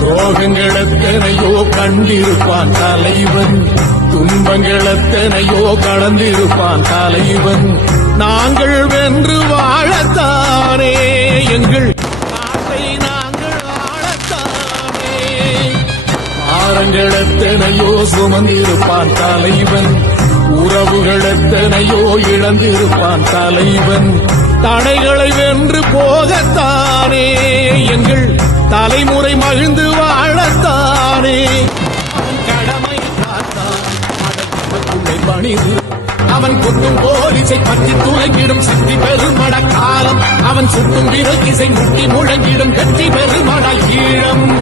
துரோகங்கள் எத்தனையோ கண்டிருப்பான் தலைவன், துன்பங்கள் எத்தனையோ கடந்திருப்பான் தலைவன். நாங்கள் வென்று வாழத்தானே எங்கள் நாட்டை நாங்கள் ஆளத்தானே. ஆரங்கள் எத்தனையோ சுமந்திருப்பான் தலைவன், உறவுகள் எத்தனையோ இழந்திருப்பான் தலைவன். தடைகளை வென்று போகத்தானே எங்கள் தலைமுறை மகிழ்ந்து வாழத்தானே. அவன் கடமை காத்தான் அடக்குள்ளே பணிது, அவன் கொட்டும் போலீசை பற்றி துளைக்கிடும் சக்தி பெருமட காலம். அவன் சுட்டும் விரல் இசை முட்டி முழங்கிடும் வெற்றி பெருமட ஈழம்.